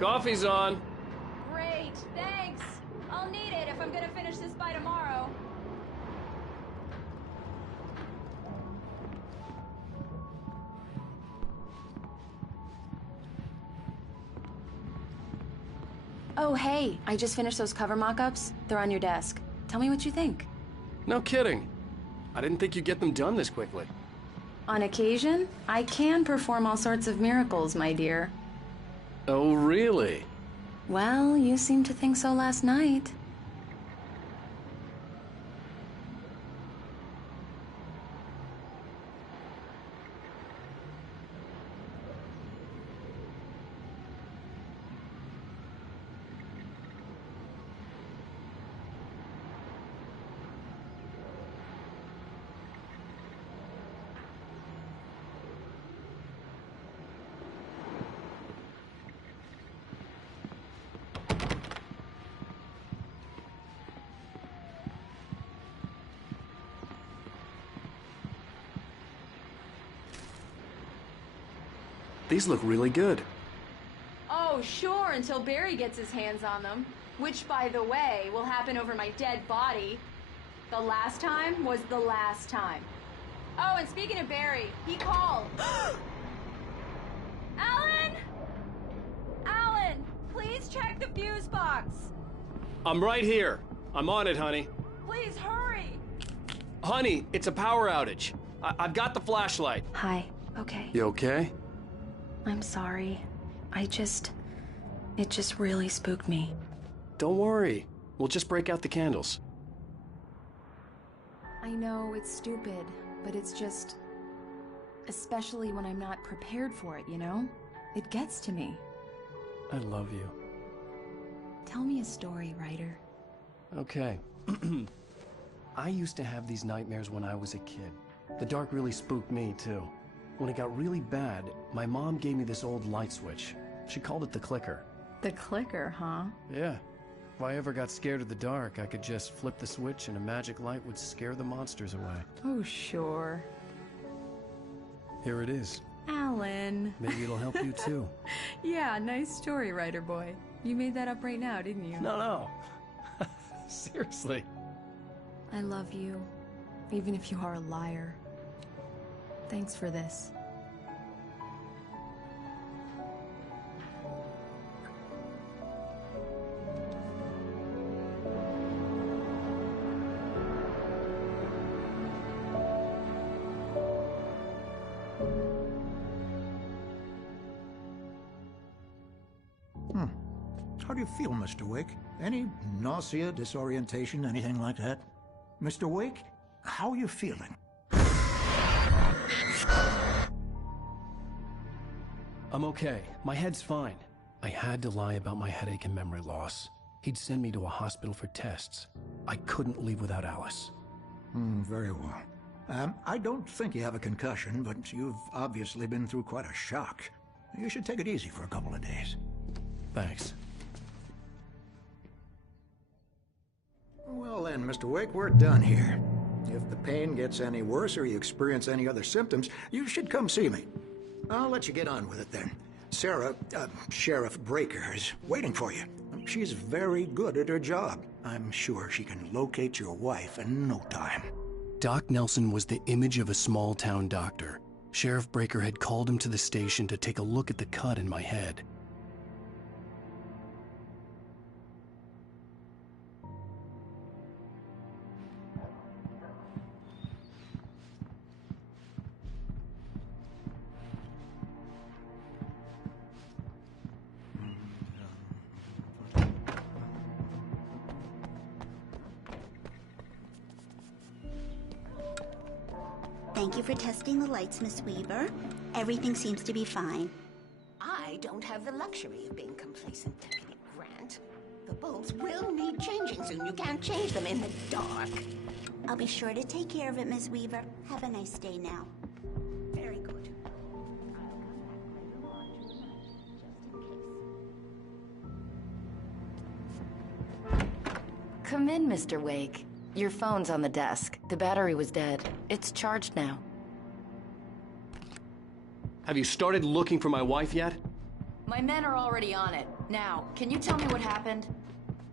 Coffee's on. Great, thanks. I'll need it if I'm gonna finish this by tomorrow. Oh, hey, I just finished those cover mock-ups. They're on your desk. Tell me what you think. No kidding. I didn't think you'd get them done this quickly. On occasion, I can perform all sorts of miracles, my dear. Oh, really? Well, you seemed to think so last night. These look really good. Oh, sure, until Barry gets his hands on them. Which, by the way, will happen over my dead body. The last time was the last time. Oh, and speaking of Barry, he called. Alan! Alan, please check the fuse box. I'm right here. I'm on it, honey. Please hurry. Honey, it's a power outage. I've got the flashlight. Hi, okay. You okay? I'm sorry. It just really spooked me. Don't worry. We'll just break out the candles. I know it's stupid, but it's just... especially when I'm not prepared for it, you know? It gets to me. I love you. Tell me a story, writer. Okay. I used to have these nightmares when I was a kid. The dark really spooked me, too. When it got really bad, my mom gave me this old light switch. She called it the clicker. The clicker, huh? Yeah. If I ever got scared of the dark, I could just flip the switch and a magic light would scare the monsters away. Oh, sure. Here it is. Alan. Maybe it'll help you, too. Yeah, nice story, writer boy. You made that up right now, didn't you? No. Seriously. I love you, even if you are a liar. Thanks for this. How do you feel, Mr. Wake? Any nausea, disorientation, anything like that? Mr. Wake, how are you feeling? I'm okay. My head's fine. I had to lie about my headache and memory loss. He'd send me to a hospital for tests. I couldn't leave without Alice. Very well. I don't think you have a concussion, but you've obviously been through quite a shock. You should take it easy for a couple of days. Thanks. Well then, Mr. Wake, we're done here. If the pain gets any worse or you experience any other symptoms, you should come see me. I'll let you get on with it then. Sarah, Sheriff Breaker, is waiting for you. She's very good at her job. I'm sure she can locate your wife in no time. Doc Nelson was the image of a small-town doctor. Sheriff Breaker had called him to the station to take a look at the cut in my head. Thank you for testing the lights, Miss Weaver. Everything seems to be fine. I don't have the luxury of being complacent, Deputy Grant. The bulbs will need changing soon. You can't change them in the dark. I'll be sure to take care of it, Miss Weaver. Have a nice day now. Very good. Come in, Mr. Wake. Your phone's on the desk. The battery was dead. It's charged now. Have you started looking for my wife yet? My men are already on it. Now, can you tell me what happened?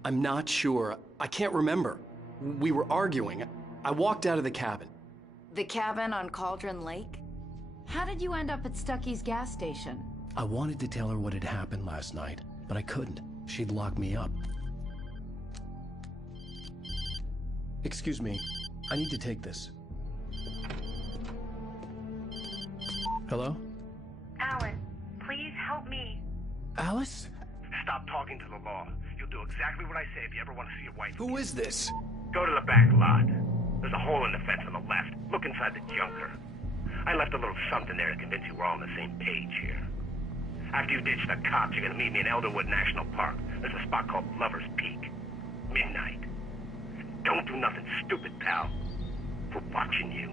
I'm not sure. I can't remember. We were arguing. I walked out of the cabin. The cabin on Cauldron Lake? How did you end up at Stucky's gas station? I wanted to tell her what had happened last night, but I couldn't. She'd lock me up. Excuse me. I need to take this. Hello? Alan, please help me. Alice? Stop talking to the law. You'll do exactly what I say if you ever want to see your wife. Who is this? Go to the back lot. There's a hole in the fence on the left. Look inside the junker. I left a little something there to convince you we're all on the same page here. After you ditch the cops, you're gonna meet me in Elderwood National Park. There's a spot called Lover's Peak. Midnight. Don't do nothing stupid, pal. We're watching you.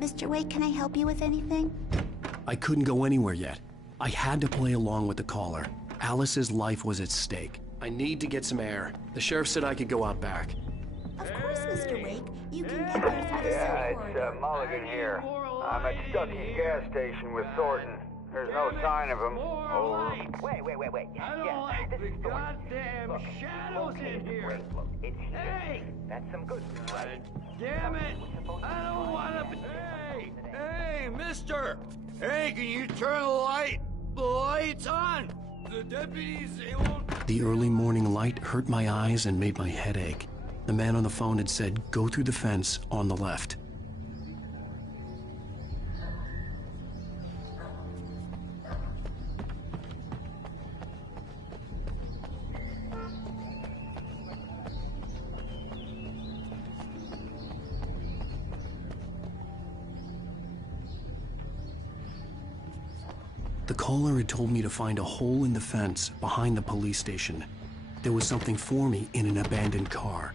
Mr. Wake, can I help you with anything? I couldn't go anywhere yet. I had to play along with the caller. Alice's life was at stake. I need to get some air. The sheriff said I could go out back. Of course, Mr. Wake. You can get there through the Yeah, silk it's corridor. Mulligan here. I'm at Stucky's gas station with Thornton. There's no sign of him. Over. Wait. Yeah, this is Thornton. Look, located the break. Look, it's here. That's some good news, right? Damn it! I don't wanna be... Hey, mister! Hey, can you turn the lights on? The deputies, they won't... The early morning light hurt my eyes and made my head ache. The man on the phone had said, go through the fence on the left. The caller had told me to find a hole in the fence behind the police station. There was something for me in an abandoned car.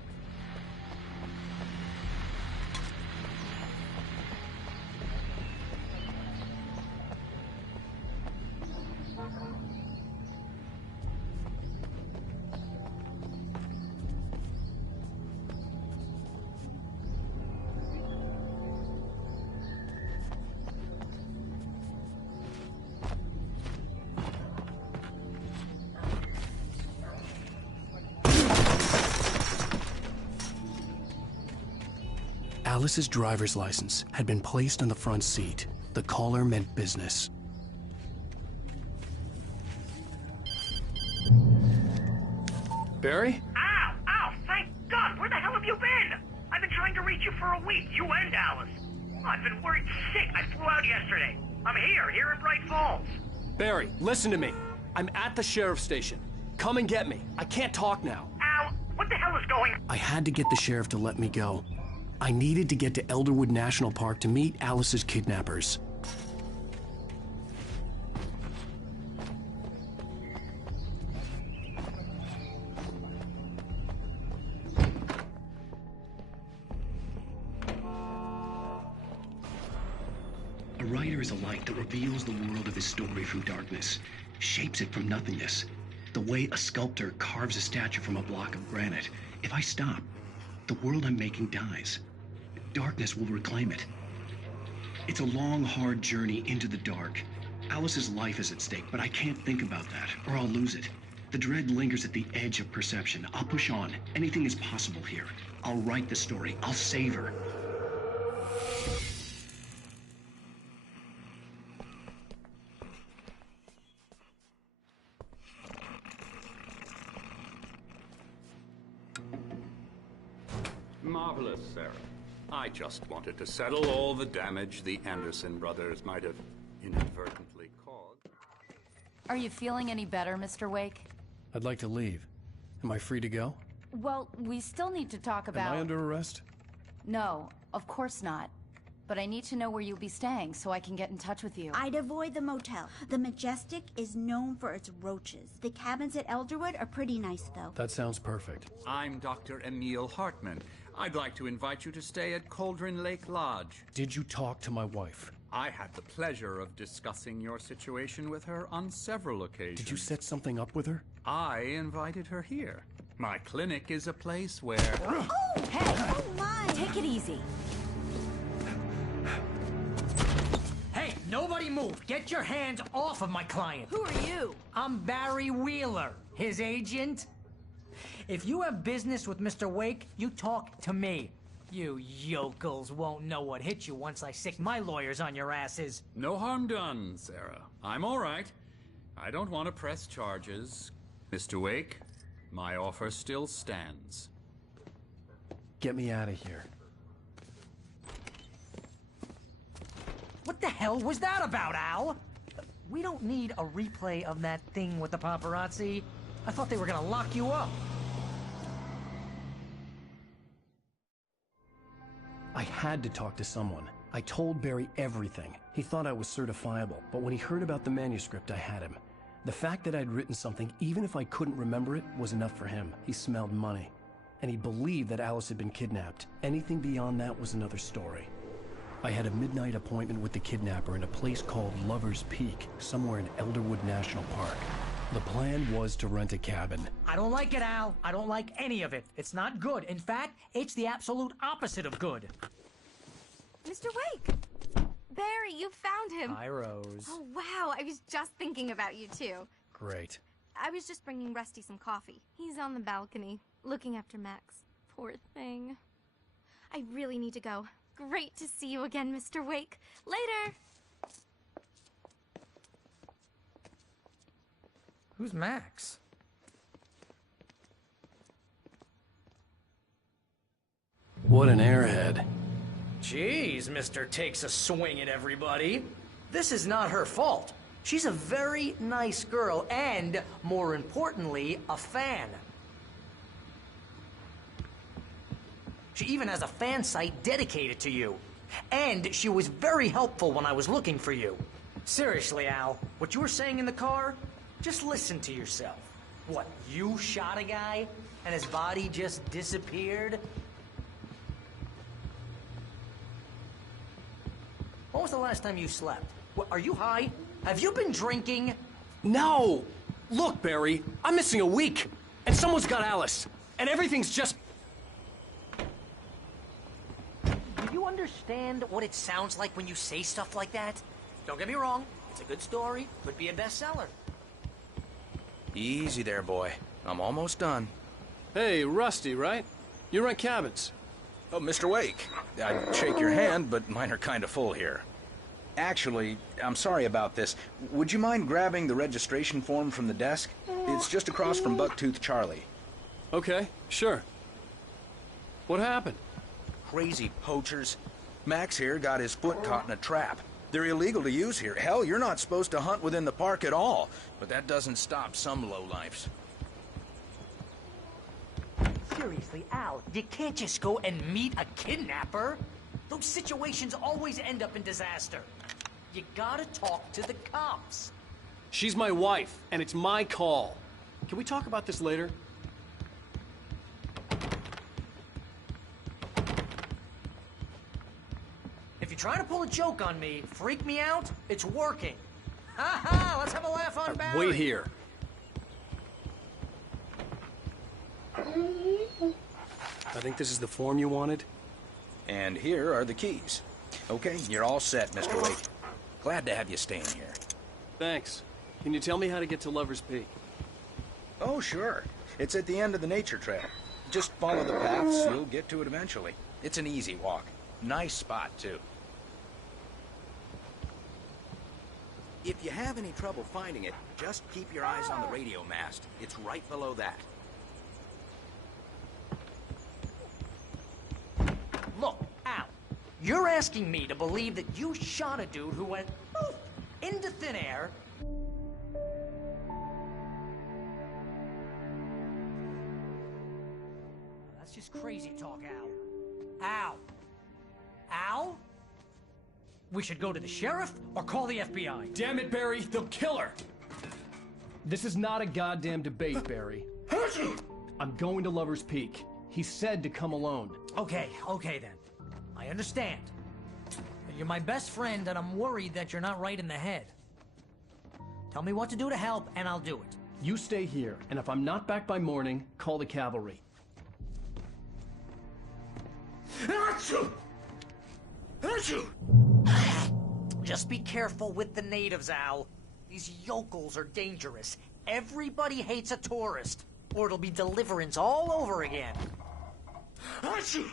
Alice's driver's license had been placed on the front seat. The caller meant business. Barry? Ow! Thank God! Where the hell have you been? I've been trying to reach you for a week, you and Alice. I've been worried sick. I flew out yesterday. I'm here in Bright Falls. Barry, listen to me. I'm at the sheriff's station. Come and get me. I can't talk now. Al, what the hell is going... I had to get the sheriff to let me go. I needed to get to Elderwood National Park to meet Alice's kidnappers. A writer is a light that reveals the world of his story from darkness, shapes it from nothingness. The way a sculptor carves a statue from a block of granite. If I stop, the world I'm making dies. Darkness will reclaim it. It's a long, hard journey into the dark. Alice's life is at stake, but I can't think about that, or I'll lose it. The dread lingers at the edge of perception. I'll push on. Anything is possible here. I'll write the story. I'll save her. Marvelous, Sarah. I just wanted to settle all the damage the Anderson brothers might have inadvertently caused. Are you feeling any better, Mr. Wake? I'd like to leave. Am I free to go? Well, we still need to talk about... Am I under arrest? No, of course not. But I need to know where you'll be staying so I can get in touch with you. I'd avoid the motel. The Majestic is known for its roaches. The cabins at Elderwood are pretty nice, though. That sounds perfect. I'm Dr. Emil Hartman. I'd like to invite you to stay at Cauldron Lake Lodge. Did you talk to my wife? I had the pleasure of discussing your situation with her on several occasions. Did you set something up with her? I invited her here. My clinic is a place where... Oh, hey! Oh, my! Take it easy. Hey, nobody move! Get your hands off of my client! Who are you? I'm Barry Wheeler, his agent. If you have business with Mr. Wake, you talk to me. You yokels won't know what hit you once I sick my lawyers on your asses. No harm done, Sarah. I'm all right. I don't want to press charges. Mr. Wake, my offer still stands. Get me out of here. What the hell was that about, Al? We don't need a replay of that thing with the paparazzi. I thought they were gonna lock you up. I had to talk to someone. I told Barry everything. He thought I was certifiable, but when he heard about the manuscript, I had him. The fact that I'd written something, even if I couldn't remember it, was enough for him. He smelled money. And he believed that Alice had been kidnapped. Anything beyond that was another story. I had a midnight appointment with the kidnapper in a place called Lover's Peak, somewhere in Elderwood National Park. The plan was to rent a cabin. I don't like it, Al. I don't like any of it. It's not good. In fact, it's the absolute opposite of good. Mr. Wake! Barry, you found him. Hi, Rose. Oh, wow. I was just thinking about you, too. Great. I was just bringing Rusty some coffee. He's on the balcony, looking after Max. Poor thing. I really need to go. Great to see you again, Mr. Wake. Later! Who's Max? What an airhead. Jeez, Mr. Takes a swing at everybody. This is not her fault. She's a very nice girl and, more importantly, a fan. She even has a fan site dedicated to you. And she was very helpful when I was looking for you. Seriously, Al, what you were saying in the car, just listen to yourself. What, you shot a guy and his body just disappeared? When was the last time you slept? What, are you high? Have you been drinking? No! Look, Barry, I'm missing a week, and someone's got Alice, and everything's just... Do you understand what it sounds like when you say stuff like that? Don't get me wrong, it's a good story, could be a bestseller. Easy there, boy. I'm almost done. Hey, Rusty, right? You rent cabins. Oh, Mr. Wake. I'd shake your hand, but mine are kind of full here. Actually, I'm sorry about this. Would you mind grabbing the registration form from the desk? It's just across from Bucktooth Charlie. Okay, sure. What happened? Crazy poachers. Max here got his foot caught in a trap. They're illegal to use here. Hell, you're not supposed to hunt within the park at all. But that doesn't stop some lowlifes. Seriously, Al, you can't just go and meet a kidnapper. Those situations always end up in disaster. You gotta talk to the cops. She's my wife, and it's my call. Can we talk about this later? If you're trying to pull a joke on me, freak me out, it's working. Ha ha, let's have a laugh on Barry. Wait here. I think this is the form you wanted. And here are the keys. Okay, you're all set, Mr. Wake. Glad to have you staying here. Thanks. Can you tell me how to get to Lover's Peak? Oh, sure. It's at the end of the nature trail. Just follow the paths, you'll get to it eventually. It's an easy walk. Nice spot, too. If you have any trouble finding it, just keep your eyes on the radio mast. It's right below that. Look, Al, you're asking me to believe that you shot a dude who went poof, into thin air. That's just crazy talk, Al. Al. Al? We should go to the sheriff or call the FBI. Damn it, Barry, they'll kill her! This is not a goddamn debate, Barry. I'm going to Lover's Peak. He said to come alone. Okay then. I understand. You're my best friend, and I'm worried that you're not right in the head. Tell me what to do to help, and I'll do it. You stay here, and if I'm not back by morning, call the cavalry. Achoo! Achoo! Just be careful with the natives, Al. These yokels are dangerous. Everybody hates a tourist, or it'll be Deliverance all over again. Achoo!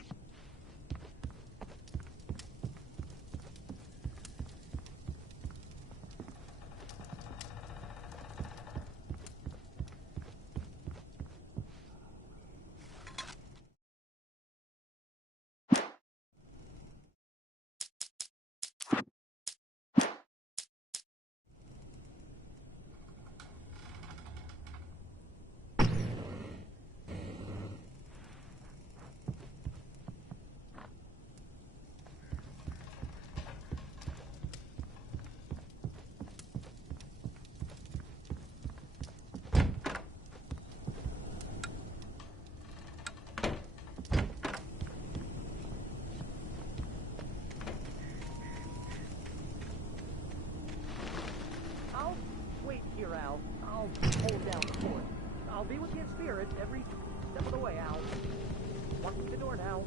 I'll hold down the fort. I'll be with you in spirit every step of the way, Al. Walk through the door now.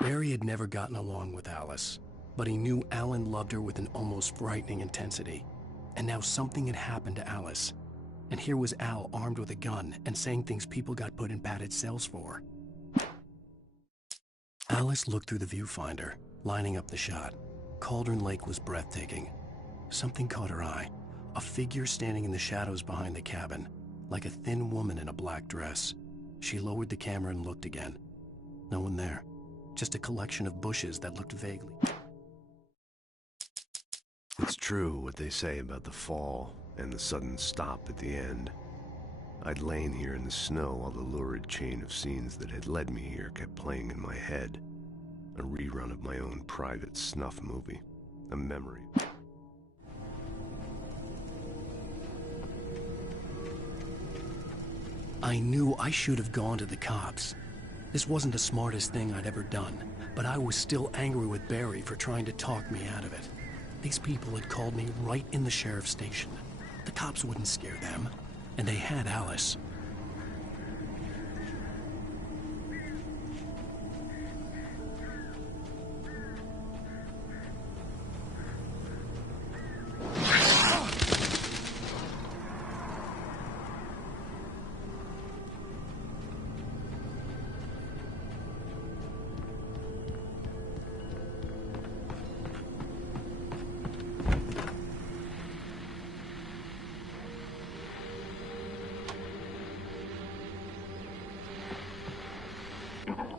Barry had never gotten along with Alice, but he knew Alan loved her with an almost frightening intensity. And now something had happened to Alice. And here was Al armed with a gun and saying things people got put in padded cells for. Alice looked through the viewfinder, lining up the shot. Cauldron Lake was breathtaking. Something caught her eye. A figure standing in the shadows behind the cabin, like a thin woman in a black dress. She lowered the camera and looked again. No one there. Just a collection of bushes that looked vaguely. It's true what they say about the fall and the sudden stop at the end. I'd lain here in the snow while the lurid chain of scenes that had led me here kept playing in my head. A rerun of my own private snuff movie. A memory. I knew I should have gone to the cops. This wasn't the smartest thing I'd ever done, but I was still angry with Barry for trying to talk me out of it. These people had called me right in the sheriff's station. The cops wouldn't scare them, and they had Alice.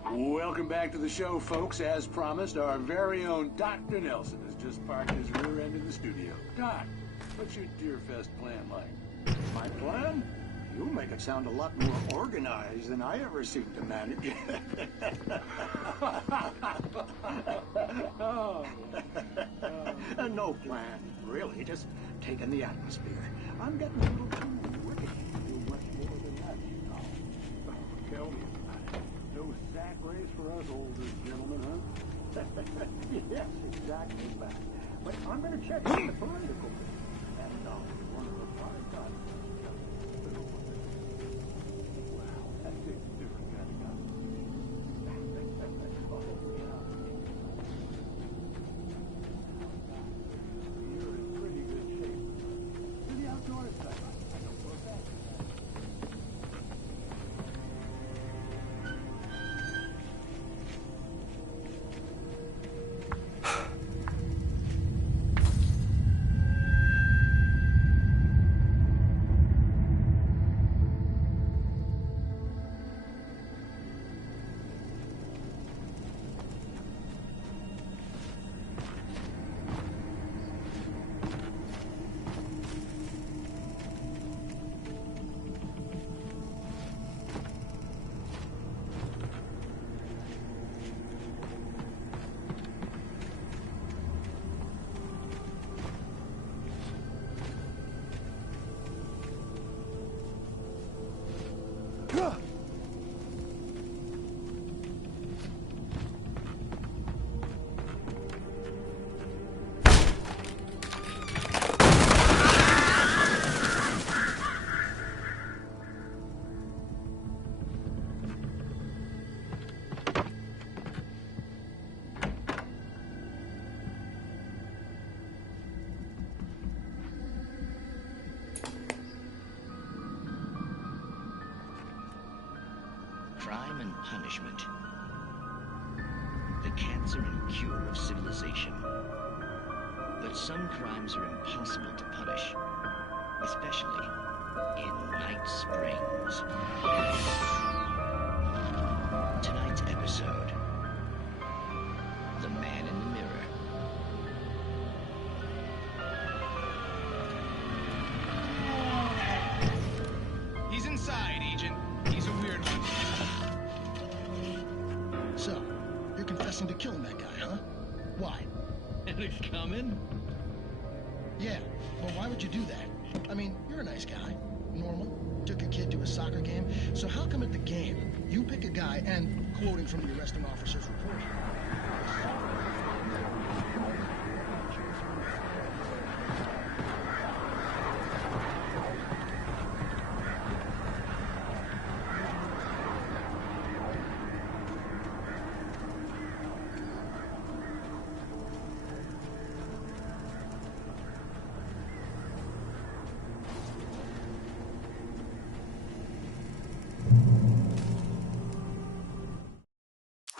Welcome back to the show, folks. As promised, our very own Dr. Nelson has just parked his rear end in the studio. Doc, what's your Deerfest plan like? My plan? You make it sound a lot more organized than I ever seem to manage. No plan, really. Just taking the atmosphere. I'm getting a little too wicked to do much more than that, you know. Tell me about it. No sack race for us older gentlemen, huh? Yes, exactly, Matt. But I'm going to check out the political bit. And one of the five guys. Wow, that takes a different kind of guy. Oh, yeah. You're in pretty good shape. To the outdoors side, I know for a fact. punishment. The cancer and cure of civilization. But some crimes are impossible to punish, especially in Night Springs. Tonight's episode, The Man in the Mirror. He's inside, Agent. He's a weird one. So, you're confessing to killing that guy, huh? Why? And it's coming? Yeah, well, why would you do that? I mean, you're a nice guy. Normal. Took your kid to a soccer game. So how come at the game, you pick a guy and, quoting from the arresting officer's report,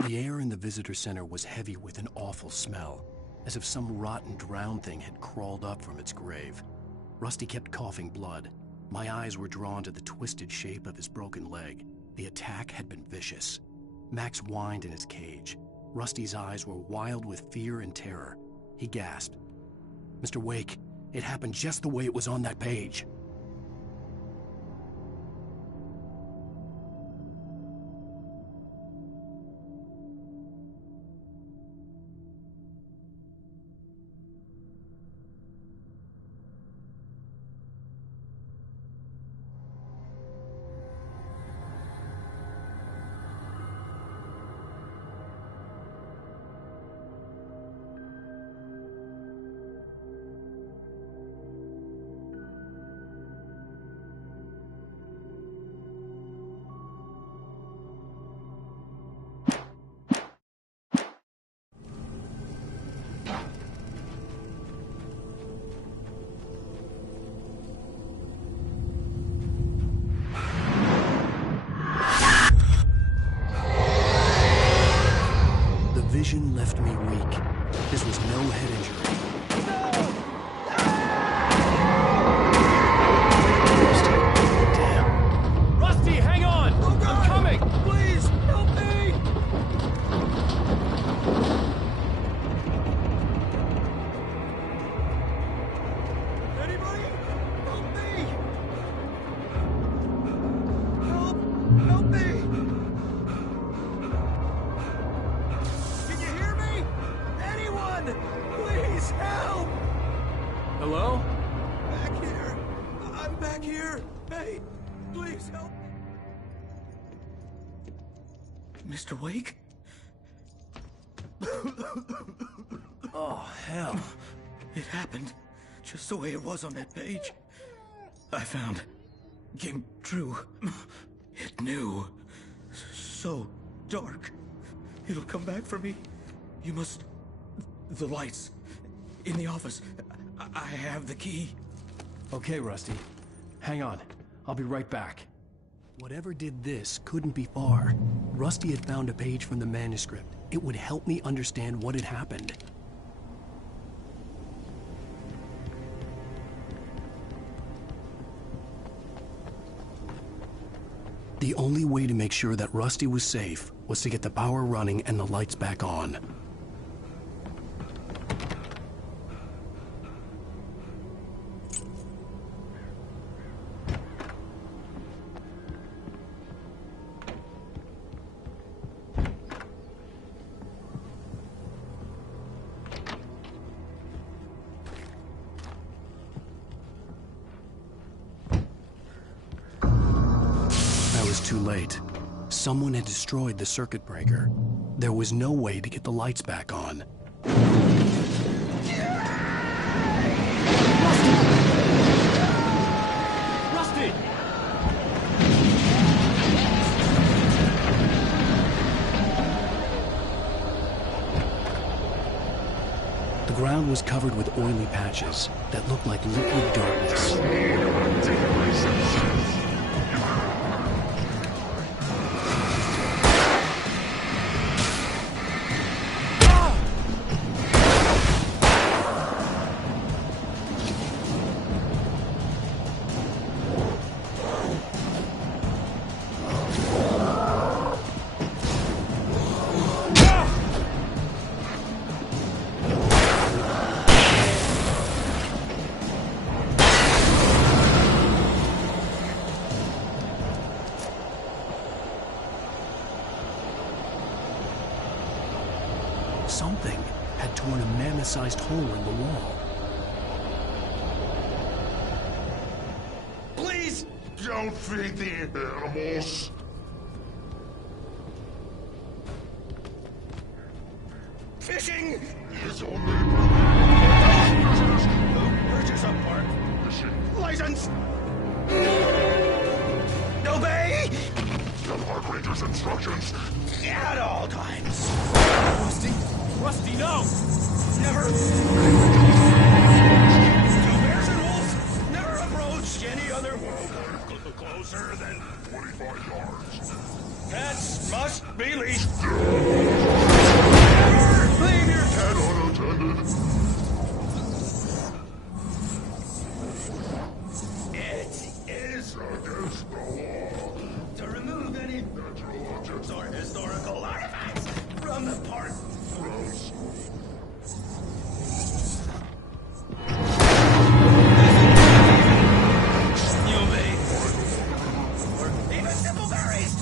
The air in the visitor center was heavy with an awful smell, as if some rotten drowned thing had crawled up from its grave. Rusty kept coughing blood. My eyes were drawn to the twisted shape of his broken leg. The attack had been vicious. Max whined in his cage. Rusty's eyes were wild with fear and terror. He gasped. "Mr. Wake, it happened just the way it was on that page." Vision left me weak. This was no head injury. Damn. Rusty, hang on! Oh, God. I'm coming! Please, help me! Anybody? Help me! Help me! Please help! Hello? Back here. I'm back here. Hey, please help me. Mr. Wake? Oh, hell. It happened just the way it was on that page. I found. Came true. It knew. So dark. It'll come back for me. You must... The lights. In the office. I have the key. Okay, Rusty. Hang on. I'll be right back. Whatever did this couldn't be far. Rusty had found a page from the manuscript. It would help me understand what had happened. The only way to make sure that Rusty was safe was to get the power running and the lights back on. Too late. Someone had destroyed the circuit breaker. There was no way to get the lights back on. Rusty! The ground was covered with oily patches that looked like liquid darkness. Something had torn a mammoth-sized hole in the wall. Please! Don't feed the animals. Fishing is only purchase a park license. Obey the park ranger's instructions at all times. Rusty, Rusty, no! Never. No bears and wolves. Never approach any other wildlife closer than 25 yards. Pets must be leashed. Never leave your pet unattended. It is against the law to remove any natural objects or historical artifacts from the park. Gross. You may. Or even simple berries.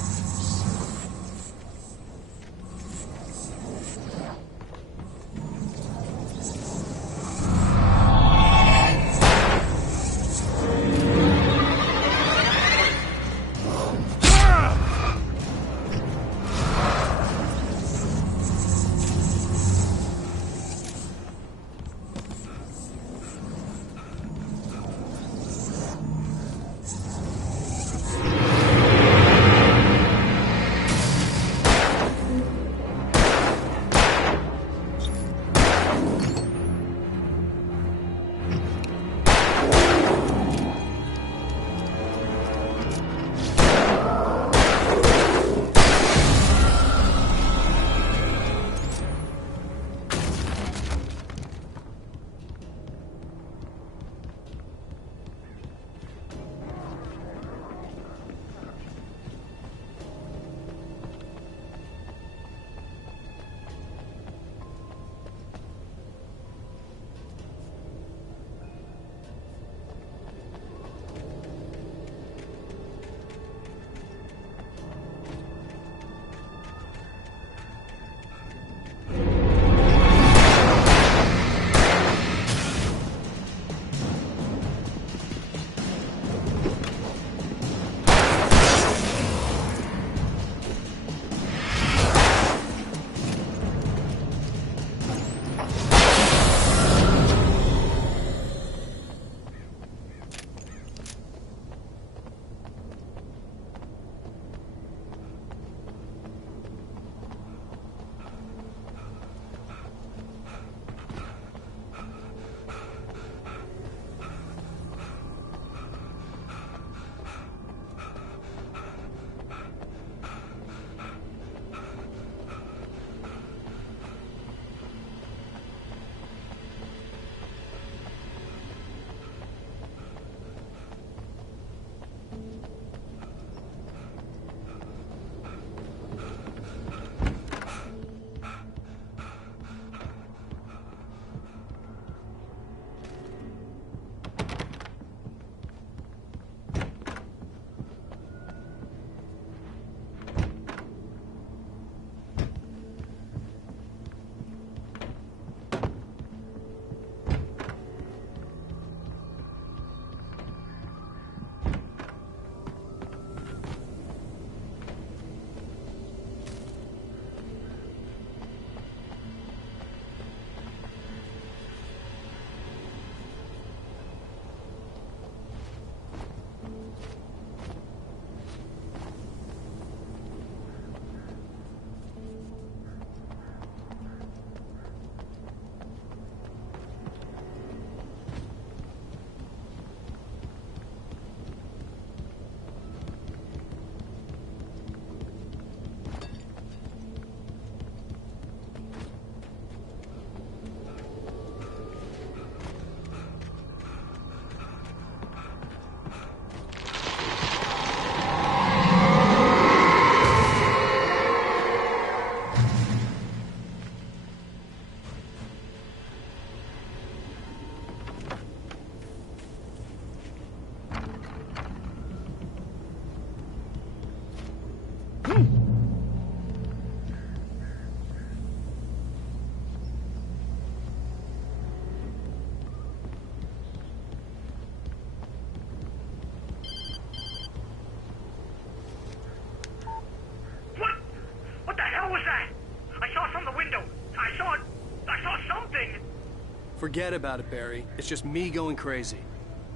Forget about it, Barry. It's just me going crazy.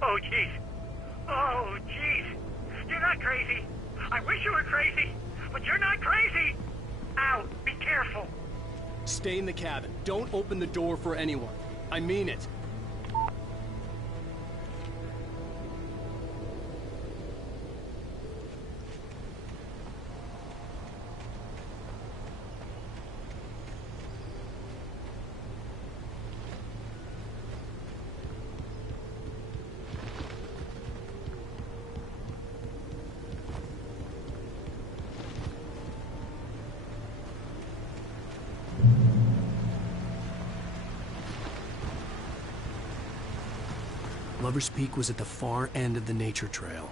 Oh, jeez. Oh, jeez. You're not crazy. I wish you were crazy, but you're not crazy. Al, be careful. Stay in the cabin. Don't open the door for anyone. I mean it. Lover's Peak was at the far end of the nature trail.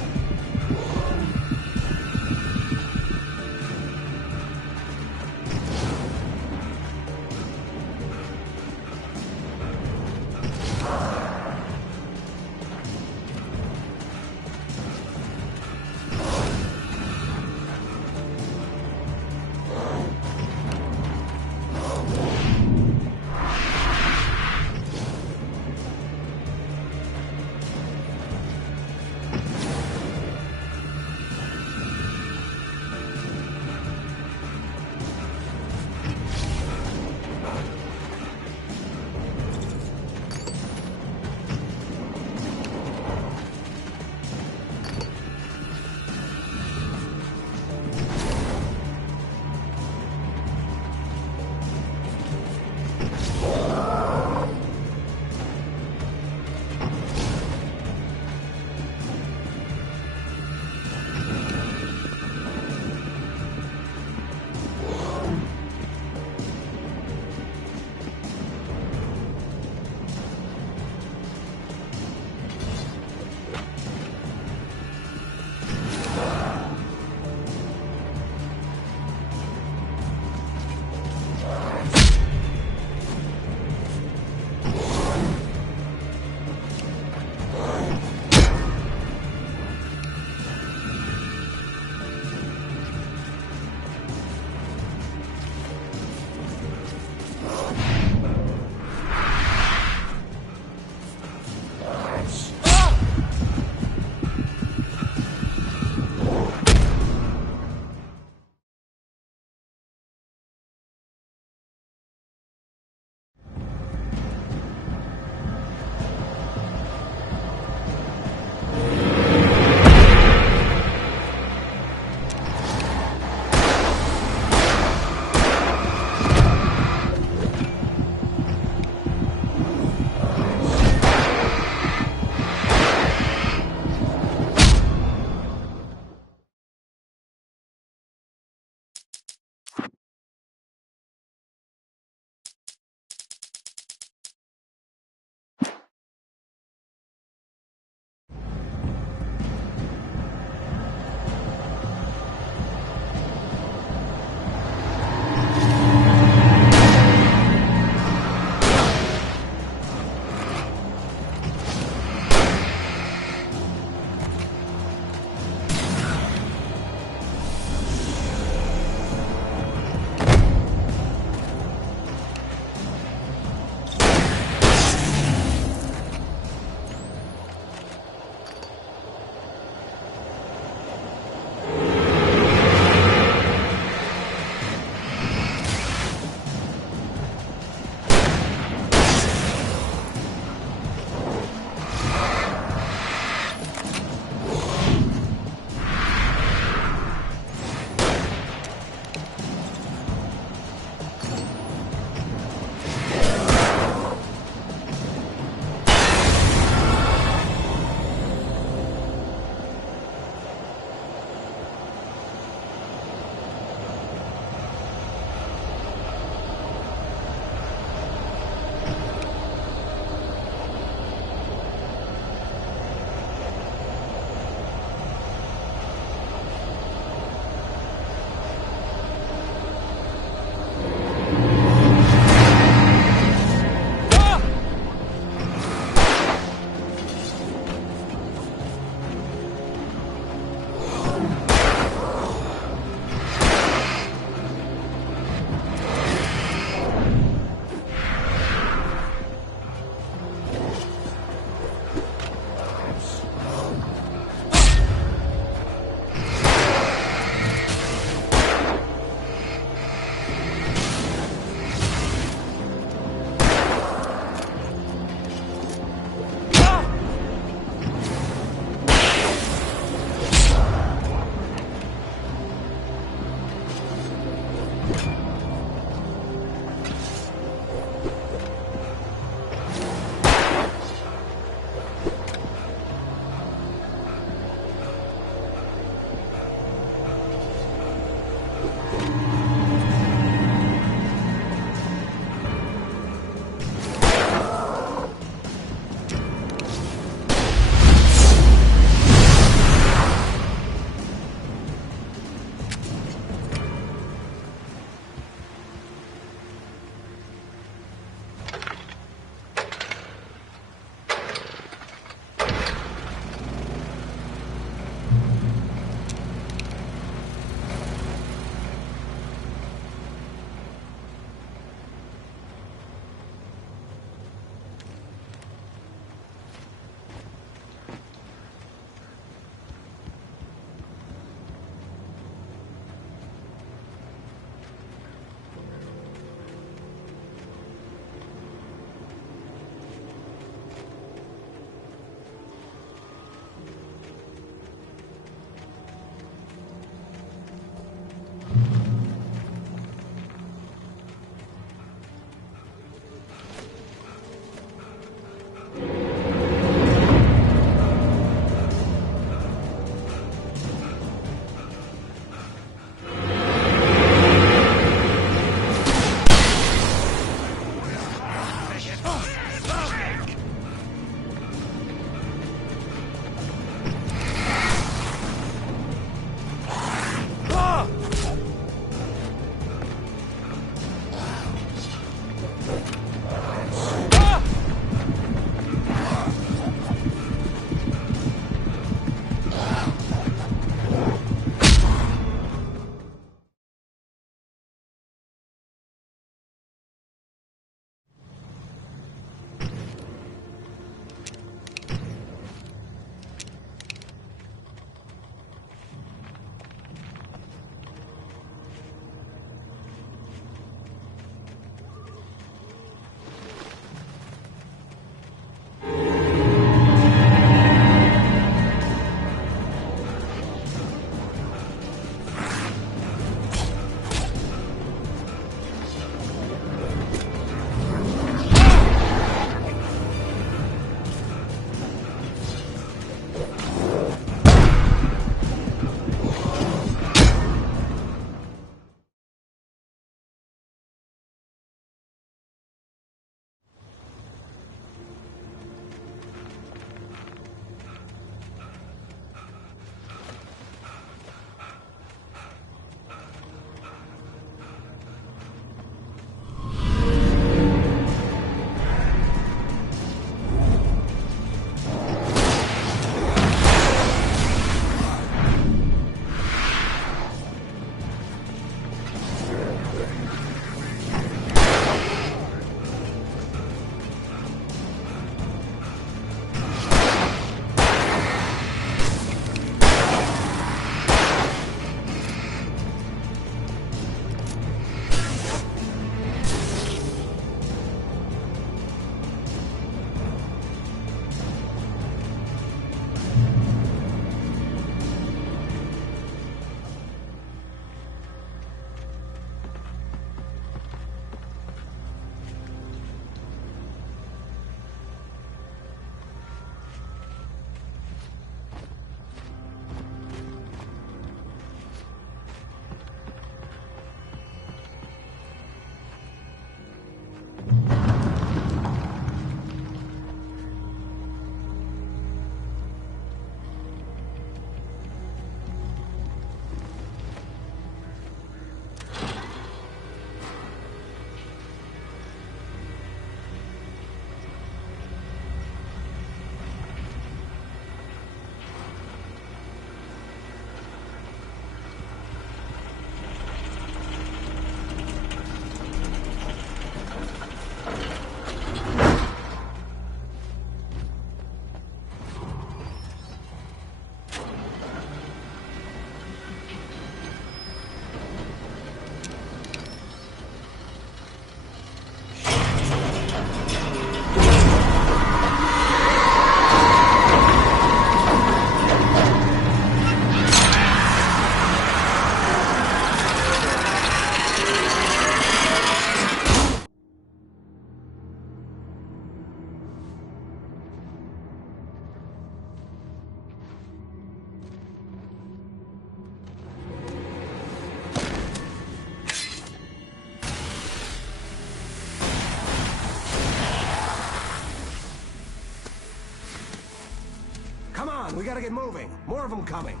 on, we gotta get moving. More of them coming.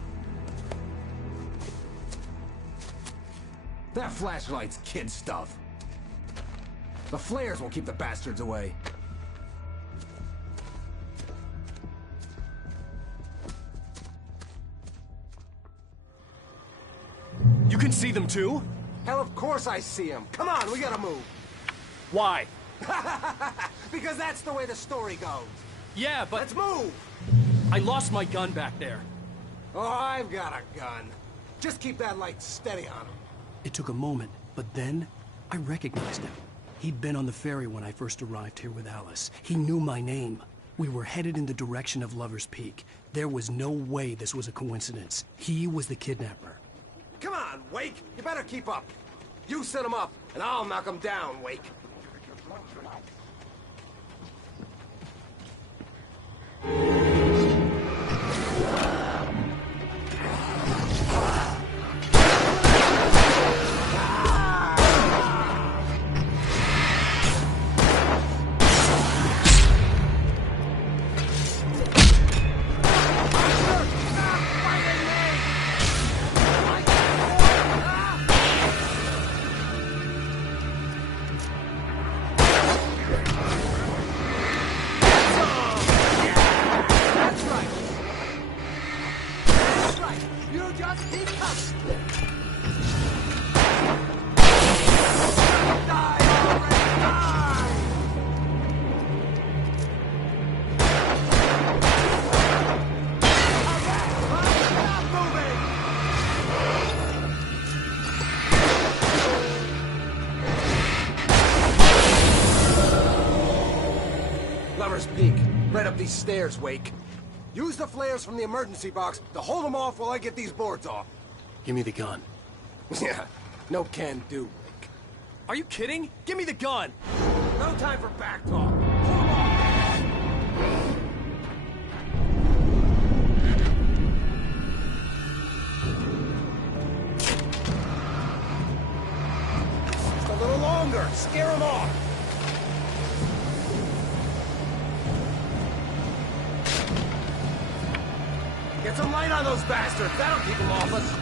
That flashlight's kid stuff. The flares will keep the bastards away. You can see them too? Hell, of course I see them. Come on, we gotta move. Why? Because that's the way the story goes. Yeah, but... Let's move! I lost my gun back there. Oh, I've got a gun. Just keep that light steady on him. It took a moment, but then I recognized him. He'd been on the ferry when I first arrived here with Alice. He knew my name. We were headed in the direction of Lover's Peak. There was no way this was a coincidence. He was the kidnapper. Come on, Wake! You better keep up. You set him up, and I'll knock him down, Wake. Lover's Peak. Right up these stairs, Wake. Use the flares from the emergency box to hold them off while I get these boards off. Give me the gun. Yeah, no can do, Wake. Are you kidding? Give me the gun! No time for back talk. Pull them off! Just a little longer. Scare them off. Get some light on those bastards. That'll keep them off us.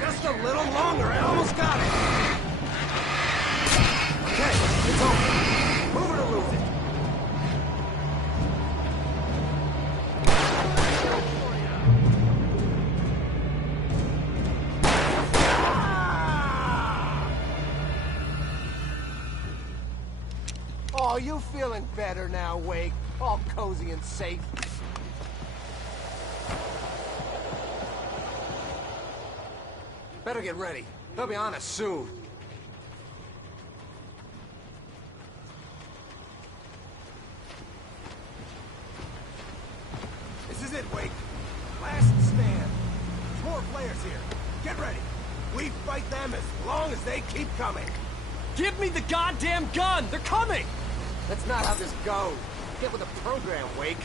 Just a little longer. I almost got it. Okay, it's over. Move it or lose it. Oh, you feeling better now, Wake? All cozy and safe. Better get ready. They'll be on us soon. This is it, Wake. Last stand. There's more players here. Get ready. We fight them as long as they keep coming. Give me the goddamn gun! They're coming! That's not how this goes. Get with the program, Wake.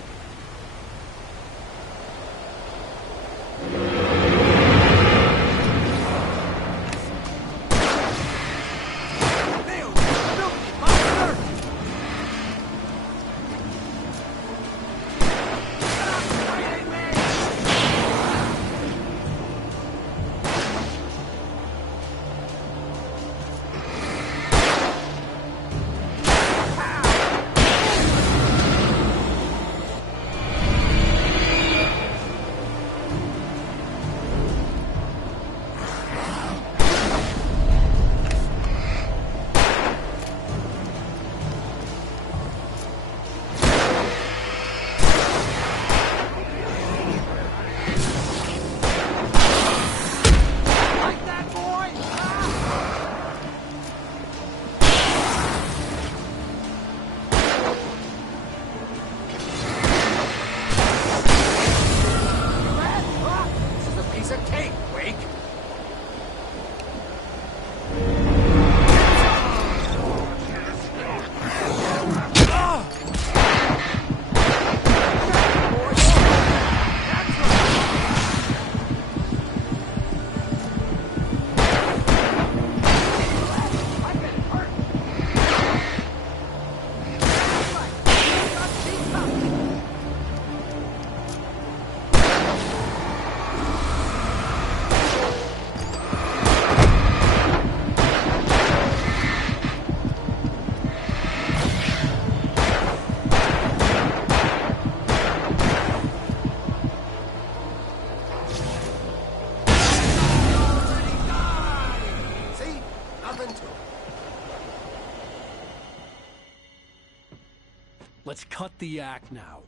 Let's cut the act now.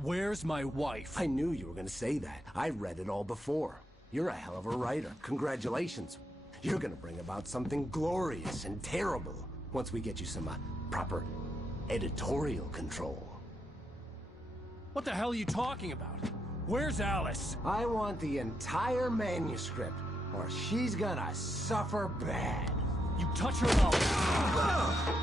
Where's my wife? I knew you were gonna say that. I read it all before. You're a hell of a writer. Congratulations. You're gonna bring about something glorious and terrible once we get you some proper editorial control. What the hell are you talking about? Where's Alice? I want the entire manuscript, or she's gonna suffer bad. You touch her mouth.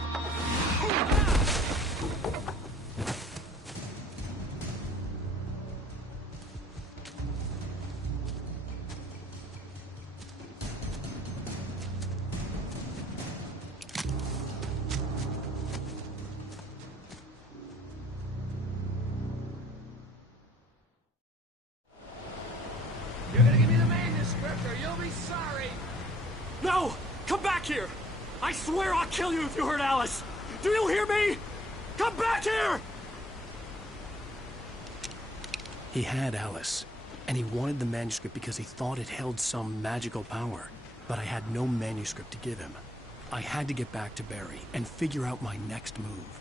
You're gonna give me the manuscript or you'll be sorry. No! Come back here! I swear I'll kill you if you hurt Alice! Do you hear me? Come back here! He had Alice, and he wanted the manuscript because he thought it held some magical power. But I had no manuscript to give him. I had to get back to Barry and figure out my next move.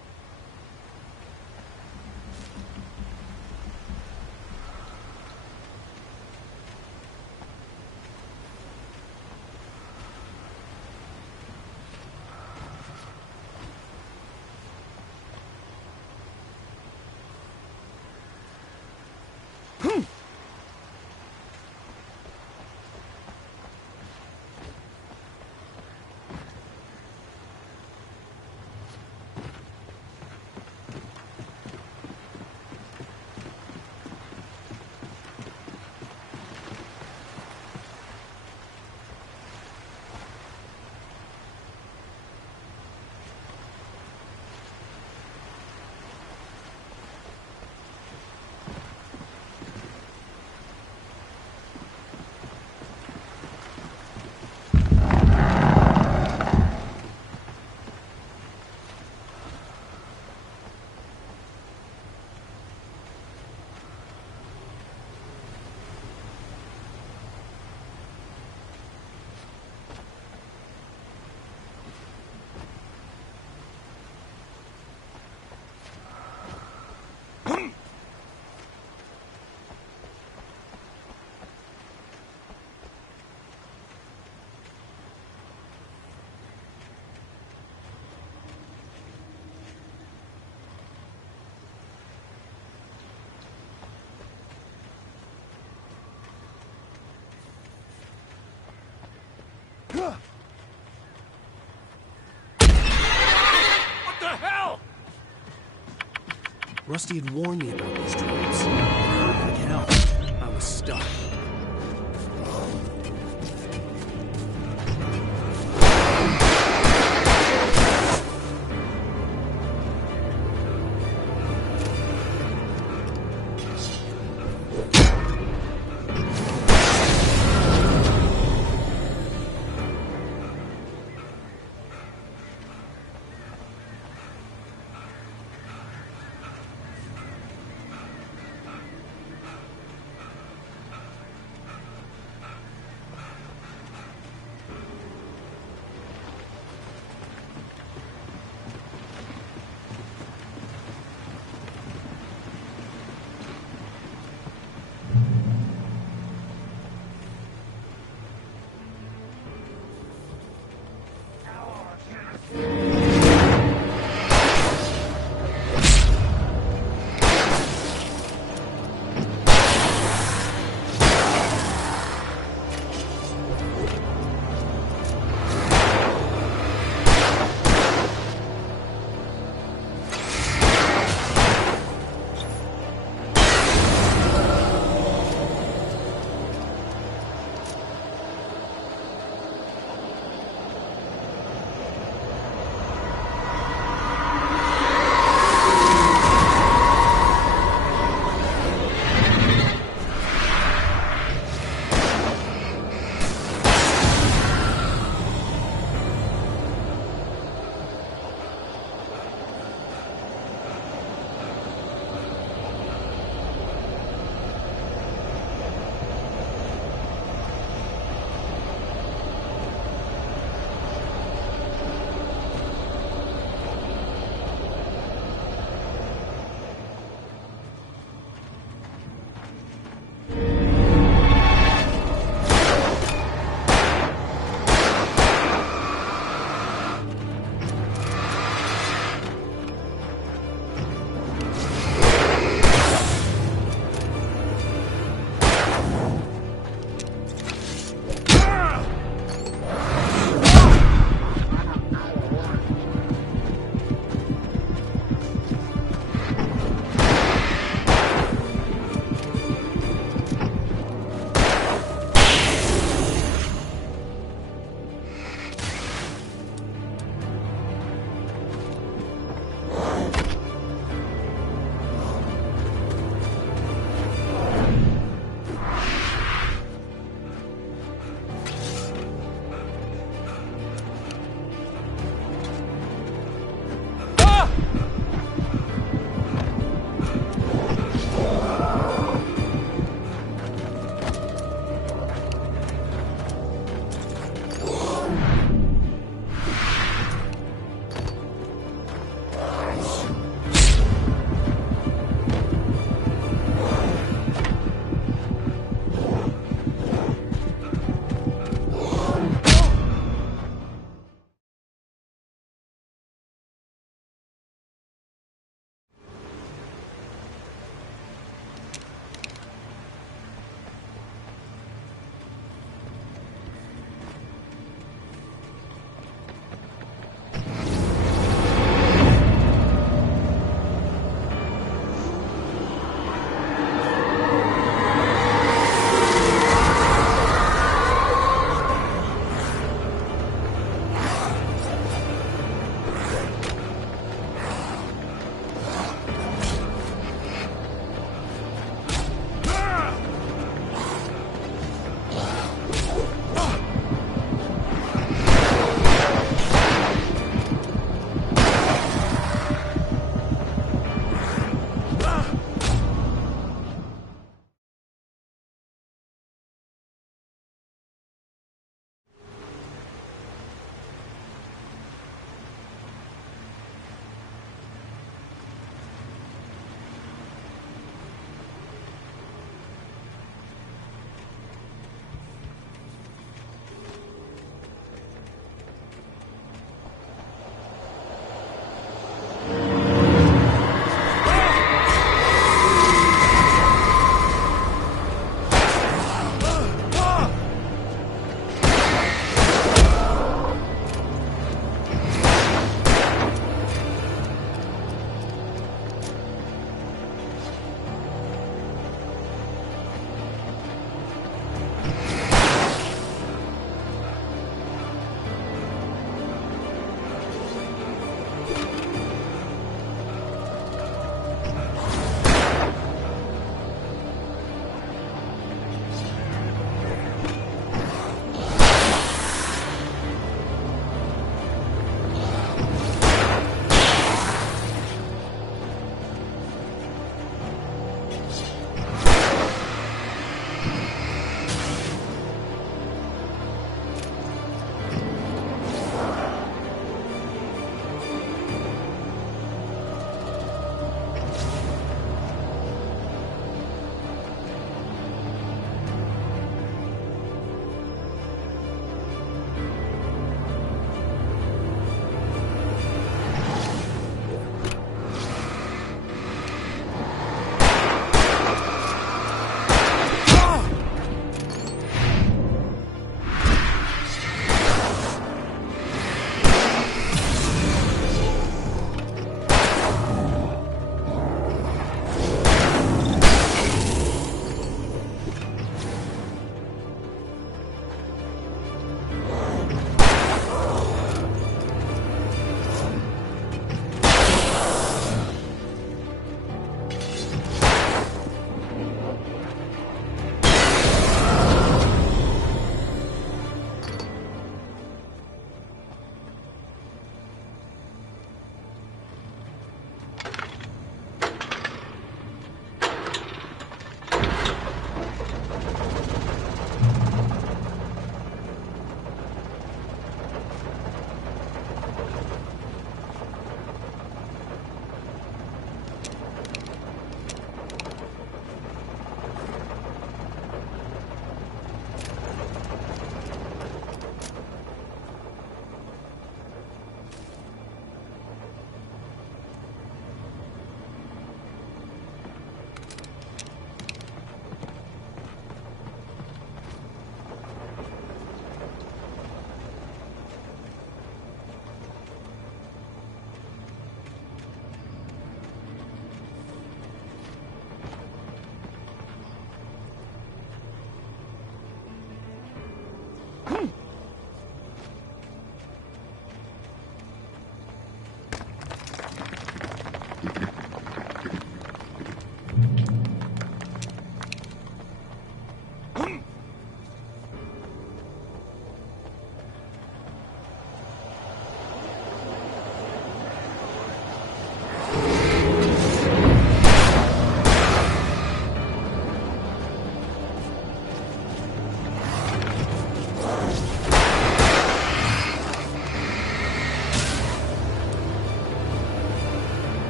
What the hell? Rusty had warned me about these traps. Like hell, I was stuck.